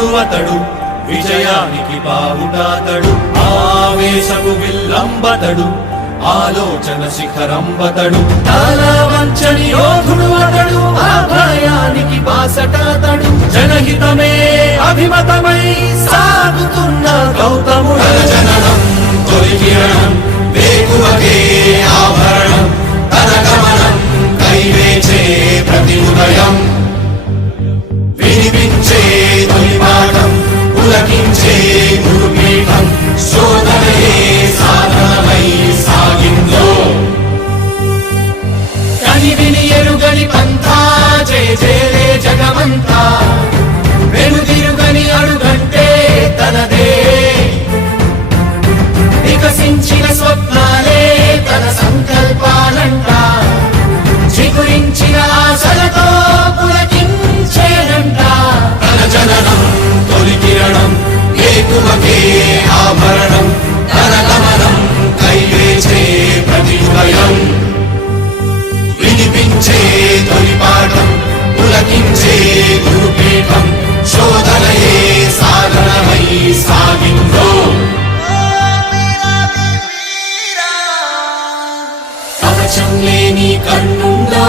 వీరుడు అతడు విజయానికి బావుటాతడు ఆవేశపు విల్లంబతడు ఆలోచన శిఖరంబతడు. తల వంచని యోధుడు అతడు ఆ భయానికి బాసటాతడు. జనహితమే అభిమతమై సాగుతున్న గౌతముడు. జననం తొలి కిరణం వేకువకే ఆభరణం. తన గమనం కైవేచే ప్రతి ఉదయం. వికసించిన స్వప్నాలే తన సంకల్పాలంట. చిగురించిన ఆశలతో పులకించేనంట తన జననం తొలి కిరణం ఆభరణం తన గమనం కైవేచే ప్రతిభయం. వినిపించే తొలి పాఠం పులకించే కవచం లేని కన్నుండో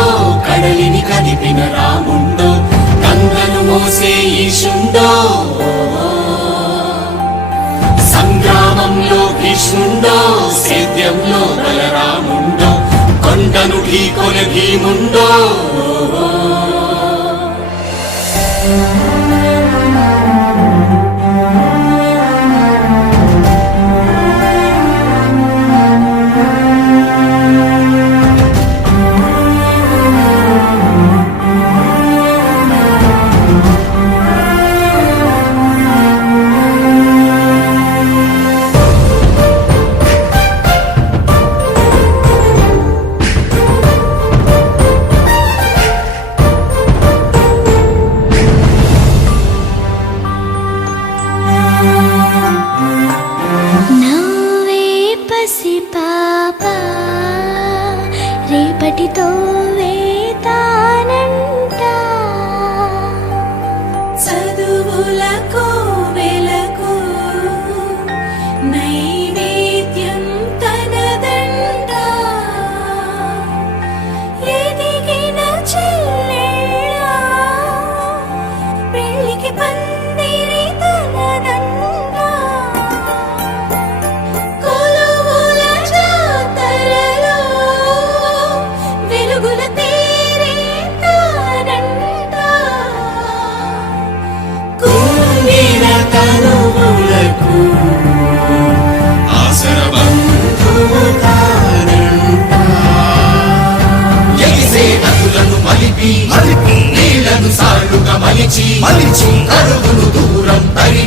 కడలిని కదిపిన రాముండో గంగను మోసే ఈశుండో. సంగ్రామంలో భీష్ముండో సేద్యంలో బలరాముండో కొండను ఢీకొన భీముండో. మలిపి నీళ్ళను సాళ్ళుగా మలిచి మలిచి కరువును దూరం తరి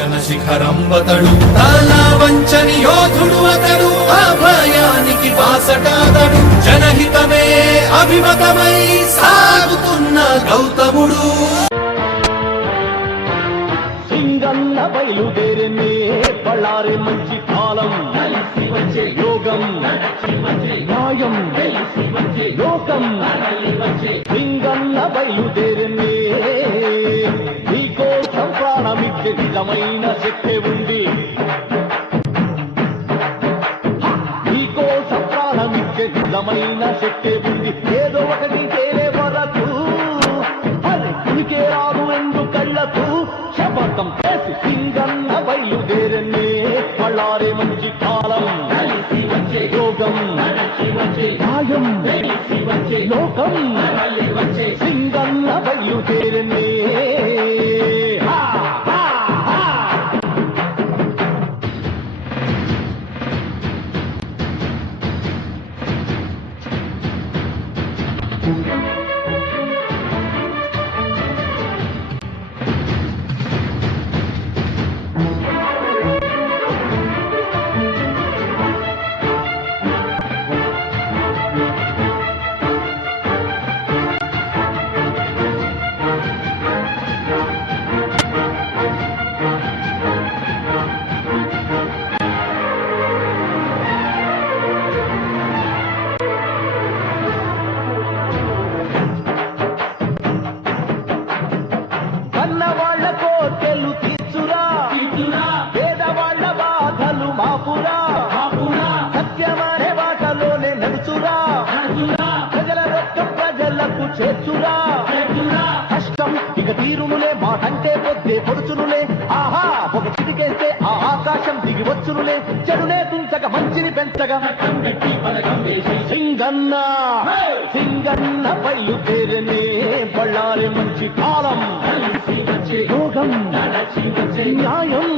ఆలోచన శిఖరంబతడు. తానా వంచని యోధుడు అతడు ఆ భయానికి బాసటాతడు జనహితమే అభిమతమై సాగుతున్న గౌతముడు. సింగన్న బయలుదేరినే బళ్ళారి మంచి కాలం. యోగం న్యాయం లోకం. సింగన్న బయలుదేరినే నీకోసం దిట్టమైన శక్తి ఉంది. నీకోసం ప్రాణమిచ్చే దిట్టమైన శక్తి ఉంది. ఏదో ఒకటి తేలే వరకు అదికే రాదు ఎందు కళ్ళకు శపథం చేసి సింగన్న బయలుదేరనే పళ్ళారే మంచి కాలం. యోగం. లోకం. Thank you. అలెట్టురా కష్టం ఇక తీరునులే మాటంటే పొద్దే పొడుచునులే. ఆహా ఒక చిటికేస్తే ఆ ఆకాశం దిగి వచ్చునులే. చెడునే తుంచక మంచిని పెంచగా సింగన్న సింగన్న బయలుదేరనే బళ్ళారే మంచి కాలం. న్యాయం.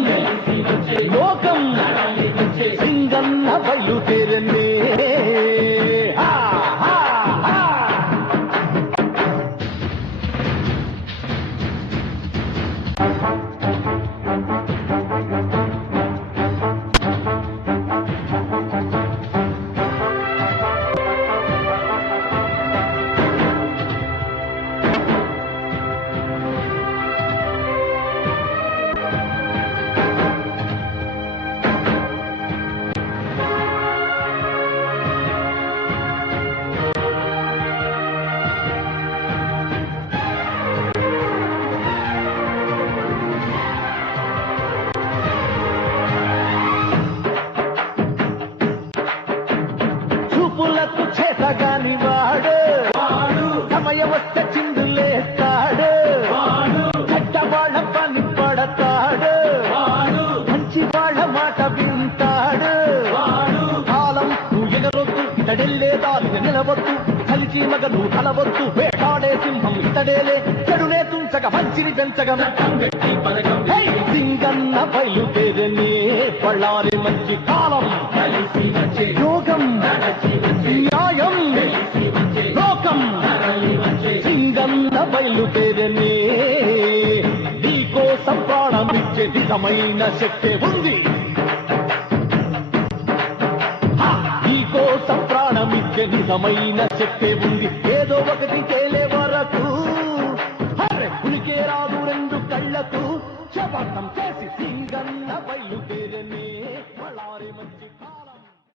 కలిచి మగ కలవద్దు వేటాడే సింహం ఇతడేలే. చెడునే తుంచక మంచిని పెంచగం. హే! సింగన్న బయలుదేరనే పళ్ళారి మంచి కాలం. యోగం న్యాయం లోకం. సింగన్న బయలుదేరనే నీకోసం ప్రాణమిచ్చే విధమైన శక్తి ఉంది. విధమైన చెప్పే ఉంది. ఏదో ఒకటి తేలే వరకు. ఉనికి రాదు రెండు కళ్ళకు. చేసి